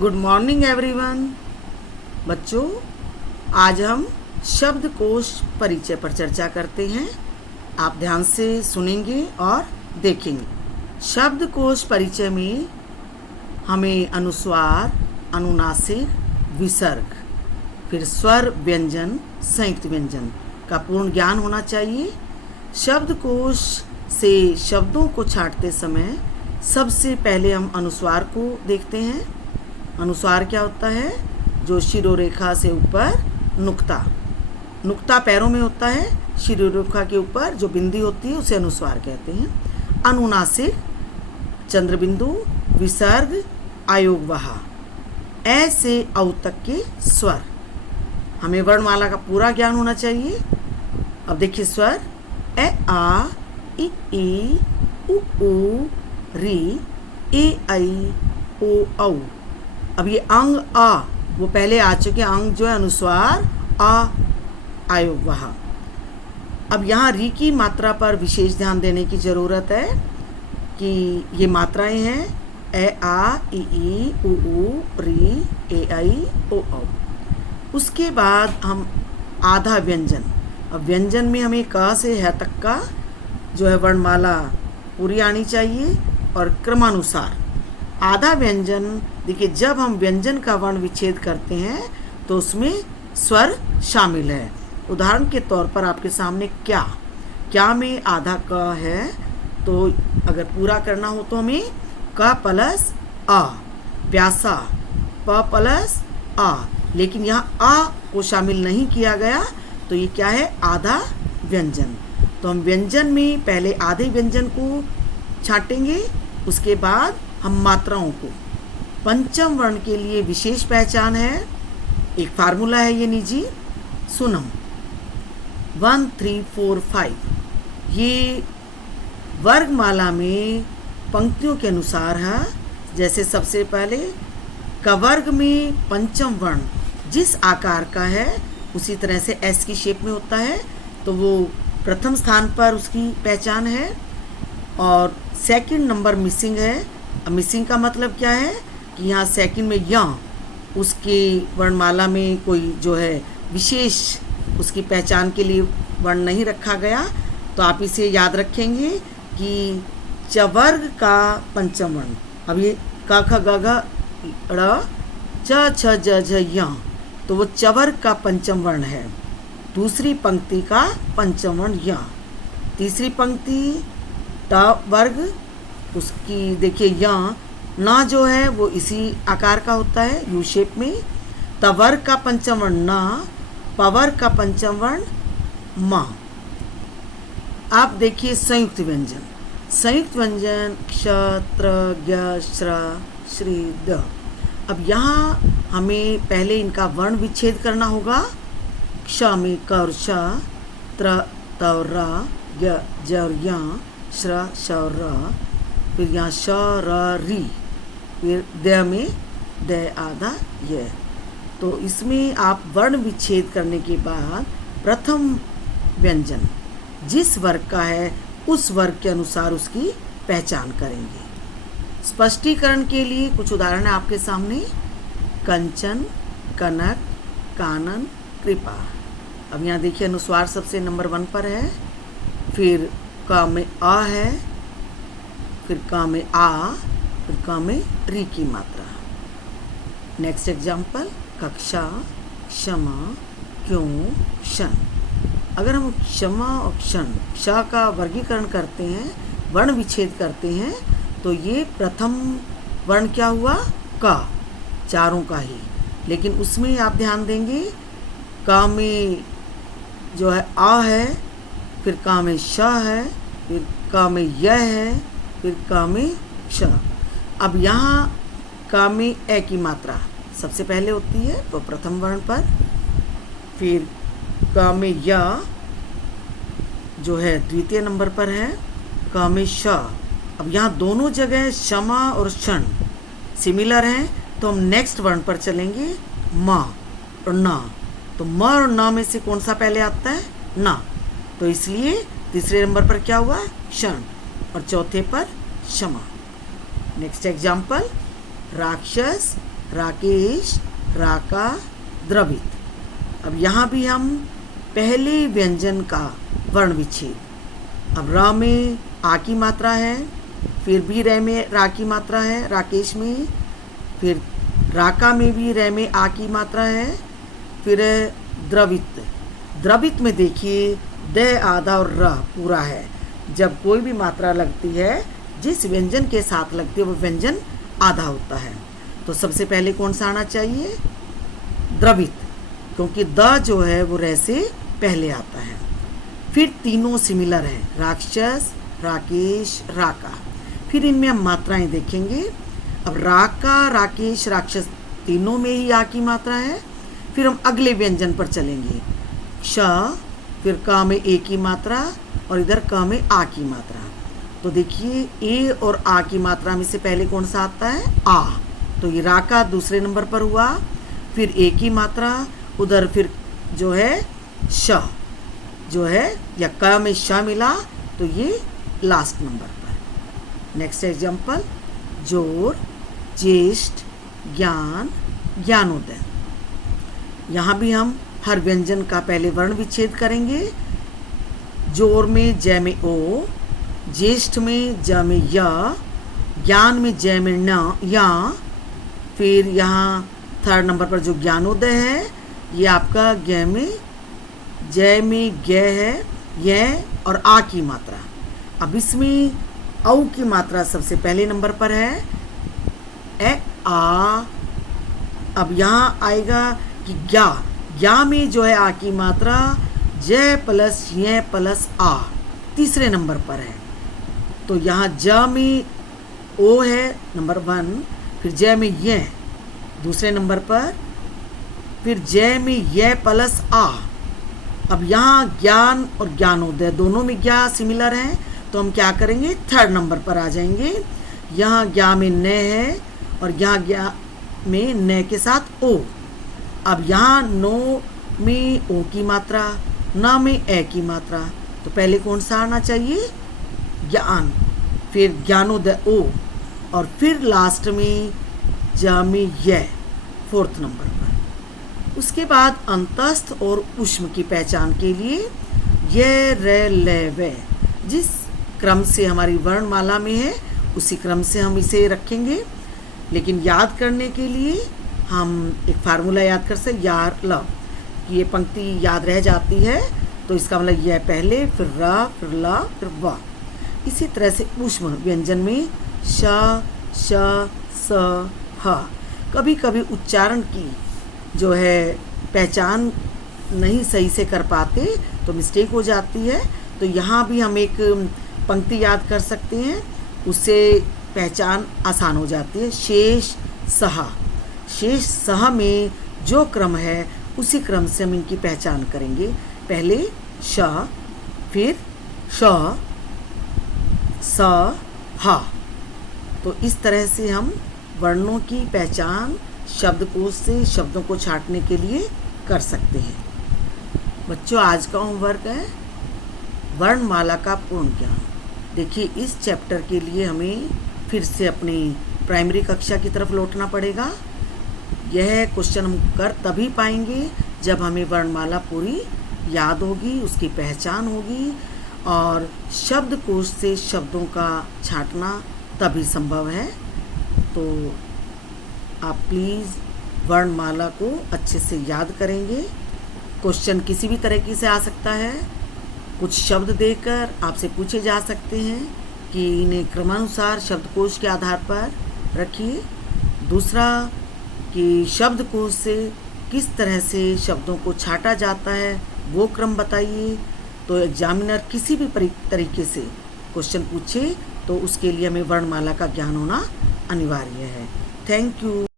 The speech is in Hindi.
Good morning everyone. बच्चों, आज हम शब्दकोश परिचय पर चर्चा करते हैं। आप ध्यान से सुनेंगे और देखेंगे। शब्दकोश परिचय में हमें अनुस्वार, अनुनासिक, विसर्ग, फिर स्वर, व्यंजन, संयुक्त व्यंजन का पूर्ण ज्ञान होना चाहिए। शब्दकोश से शब्दों को छांटते समय सबसे पहले हम अनुस्वार को देखते हैं। अनुस्वार क्या होता है? जो शिरोरेखा से ऊपर नुक्ता पैरों में होता है, शिरोरेखा के ऊपर जो बिंदी होती है उसे अनुस्वार कहते हैं। अनुनासिक चंद्रबिंदु, विसर्ग, आयोगवाह, ए से औ तक के स्वर। हमें वर्णमाला का पूरा ज्ञान होना चाहिए। अब देखिए स्वर ए आ, इ ई, उ ऊ, री, ए ऐ, ओ औ। अब ये अंग आ, वो पहले आ चुके अंग जो है अनुस्वार आ, आयोगवाह। अब यहाँ री की मात्रा पर विशेष ध्यान देने की ज़रूरत है कि ये मात्राएं हैं ए आ, इ ई, उ ऊ, री, ए ऐ, ओ औ। उसके बाद हम आधा व्यंजन। अब व्यंजन में हमें क से ह तक का जो है वर्णमाला पूरी आनी चाहिए और क्रमानुसार। आधा व्यंजन, देखिए जब हम व्यंजन का वर्ण विच्छेद करते हैं तो उसमें स्वर शामिल है। उदाहरण के तौर पर आपके सामने क्या में आधा क है, तो अगर पूरा करना हो तो हमें क प्लस आ, प्यासा प प्लस आ, लेकिन यहाँ आ को शामिल नहीं किया गया तो ये क्या है? आधा व्यंजन। तो हम व्यंजन में पहले आधे व्यंजन को छांटेंगे, उसके बाद हम मात्राओं को। पंचम वर्ण के लिए विशेष पहचान है, एक फार्मूला है, ये निजी सुनम 1 3 4 5। ये वर्गमाला में पंक्तियों के अनुसार है। जैसे सबसे पहले कवर्ग में पंचम वर्ण जिस आकार का है उसी तरह से एस की शेप में होता है, तो वो प्रथम स्थान पर उसकी पहचान है। और सेकंड नंबर मिसिंग है। अब मिसिंग का मतलब क्या है कि यहाँ सेकंड में या उसकी वर्णमाला में कोई जो है विशेष उसकी पहचान के लिए वर्ण नहीं रखा गया, तो आप इसे याद रखेंगे कि चवर्ग का पंचम वर्ण। अब ये क ख ग घ ड़ च छ ज झ या, तो वो चवर्ग का पंचम वर्ण है। दूसरी पंक्ति का पंचम वर्ण या। तीसरी पंक्ति ट वर्ग, उसकी देखिए या ना जो है वो इसी आकार का होता है, यू शेप में। तवर्ग का पंचम वर्ण ना, पवर्ग का पंचम वर्ण मा। आप देखिए संयुक्त व्यंजन। संयुक्त व्यंजन क्ष, त्र, ज्ञ, श्र, श्री, द। अब यहाँ हमें पहले इनका वर्ण विच्छेद करना होगा। क्ष में क और श, त्र, त और र, ज्ञ, ज और या, श्र, श और र, फिर यहाँ श, र, री, फिर द में द आधा य। तो इसमें आप वर्ण विच्छेद करने के बाद प्रथम व्यंजन जिस वर्ग का है उस वर्ग के अनुसार उसकी पहचान करेंगे। स्पष्टीकरण के लिए कुछ उदाहरण है आपके सामने। कंचन, कनक, कानन, कृपा। अब यहाँ देखिए अनुस्वार सबसे नंबर 1 पर है, फिर क में अ है, फिर क में आ, फिर क में री की मात्रा। नेक्स्ट एग्जाम्पल कक्षा, क्षमा, क्यों, क्षण। अगर हम क्षमा और क्षण क्ष का वर्गीकरण करते हैं, वर्ण विच्छेद करते हैं, तो ये प्रथम वर्ण क्या हुआ? क, चारों का ही। लेकिन उसमें आप ध्यान देंगे क में जो है आ है, फिर क में श है, फिर क में य है, फिर क में क्ष। अब यहाँ क में ए की मात्रा सबसे पहले होती है, तो प्रथम वर्ण पर। फिर क में य जो है द्वितीय नंबर पर है, क में श। अब यहाँ दोनों जगह क्षमा और क्षण सिमिलर हैं, तो हम नेक्स्ट वर्ण पर चलेंगे, म और न। तो म और न में से कौन सा पहले आता है? न। तो इसलिए तीसरे नंबर पर क्या हुआ? क्षण, और चौथे पर क्षमा। नेक्स्ट एग्जाम्पल राक्षस, राकेश, राका, द्रवित। अब यहाँ भी हम पहले व्यंजन का वर्ण विच्छेद। अब र में आ की मात्रा है, फिर भी रे में रा की मात्रा है राकेश में, फिर राका में भी रे में आ की मात्रा है, फिर द्रवित। द्रवित में देखिए द आधा और र पूरा है। जब कोई भी मात्रा लगती है, जिस व्यंजन के साथ लगती है वो व्यंजन आधा होता है। तो सबसे पहले कौन सा आना चाहिए? द्रवित, क्योंकि द जो है वो रे से पहले आता है। फिर तीनों सिमिलर हैं, राक्षस, राकेश, राका। फिर इनमें हम मात्राएं देखेंगे। अब राका, राकेश, राक्षस तीनों में ही आ की मात्रा है। फिर हम अगले व्यंजन पर चलेंगे। श, फिर क में ए की मात्रा और इधर क में आ की मात्रा। तो देखिए ए और आ की मात्रा में से पहले कौन सा आता है? आ। तो ये राका दूसरे नंबर पर हुआ। फिर ए की मात्रा, उधर फिर जो है श जो है, या क में श मिला तो ये लास्ट नंबर पर। नेक्स्ट एग्जाम्पल, जोर, ज्येष्ठ, ज्ञान, ज्ञानोदय। यहाँ भी हम हर व्यंजन का पहले वर्ण विच्छेद करेंगे। जोर में जय में ओ, ज्येष्ठ में ज में य, ज्ञान में जय में न या। फिर यहाँ थर्ड नंबर पर जो ज्ञानोदय है, ये आपका ज्ञ में जय में ज्ञ है, य और आ की मात्रा। अब इसमें औ की मात्रा सबसे पहले नंबर पर है, ए आ। अब यहाँ आएगा कि ज्ञा, ज्ञा में जो है आ की मात्रा जय प्लस य प्लस आ तीसरे नंबर पर है। तो यहाँ ज में ओ है नंबर 1, फिर जय में य दूसरे नंबर पर, फिर जय में य प्लस आ। अब यहाँ ज्ञान और ज्ञानोदय दोनों में ज्ञा सिमिलर हैं, तो हम क्या करेंगे? थर्ड नंबर पर आ जाएंगे। यहाँ ज्ञा में न है और यहाँ ज्ञा में न के साथ ओ। अब यहाँ नो में ओ की मात्रा, न में ए की मात्रा। तो पहले कौन सा आना चाहिए? ज्ञान, फिर ज्ञानोदय ओ, और फिर लास्ट में ज में य फोर्थ नंबर पर। उसके बाद अंतस्थ और ऊष्म की पहचान के लिए य र ल व जिस क्रम से हमारी वर्णमाला में है उसी क्रम से हम इसे रखेंगे। लेकिन याद करने के लिए हम एक फार्मूला याद कर सकते, यार ल। ये पंक्ति याद रह जाती है तो इसका मतलब यह पहले, फिर र, फिर ल, फिर व। इसी तरह से ऊष्म व्यंजन में श, श, स, ह। कभी कभी उच्चारण की जो है पहचान नहीं सही से कर पाते तो मिस्टेक हो जाती है। तो यहाँ भी हम एक पंक्ति याद कर सकते हैं, उससे पहचान आसान हो जाती है। शेष सहा, शेष सहा में जो क्रम है उसी क्रम से हम इनकी पहचान करेंगे। पहले श, फिर श, स, ह। तो इस तरह से हम वर्णों की पहचान शब्दकोश से शब्दों को छांटने के लिए कर सकते हैं। बच्चों, आज का होमवर्क है वर्णमाला का पूर्ण ज्ञान। देखिए, इस चैप्टर के लिए हमें फिर से अपनी प्राइमरी कक्षा की तरफ लौटना पड़ेगा। यह क्वेश्चन हम कर तभी पाएंगे जब हमें वर्णमाला पूरी याद होगी, उसकी पहचान होगी, और शब्दकोश से शब्दों का छांटना तभी संभव है। तो आप प्लीज़ वर्णमाला को अच्छे से याद करेंगे। क्वेश्चन किसी भी तरीके से आ सकता है। कुछ शब्द देकर आपसे पूछे जा सकते हैं कि इन्हें क्रमानुसार शब्दकोश के आधार पर रखिए। दूसरा कि शब्दकोश से किस तरह से शब्दों को छांटा जाता है वो क्रम बताइए। तो एग्जामिनर किसी भी तरीके से क्वेश्चन पूछे तो उसके लिए हमें वर्णमाला का ज्ञान होना अनिवार्य है। Thank you.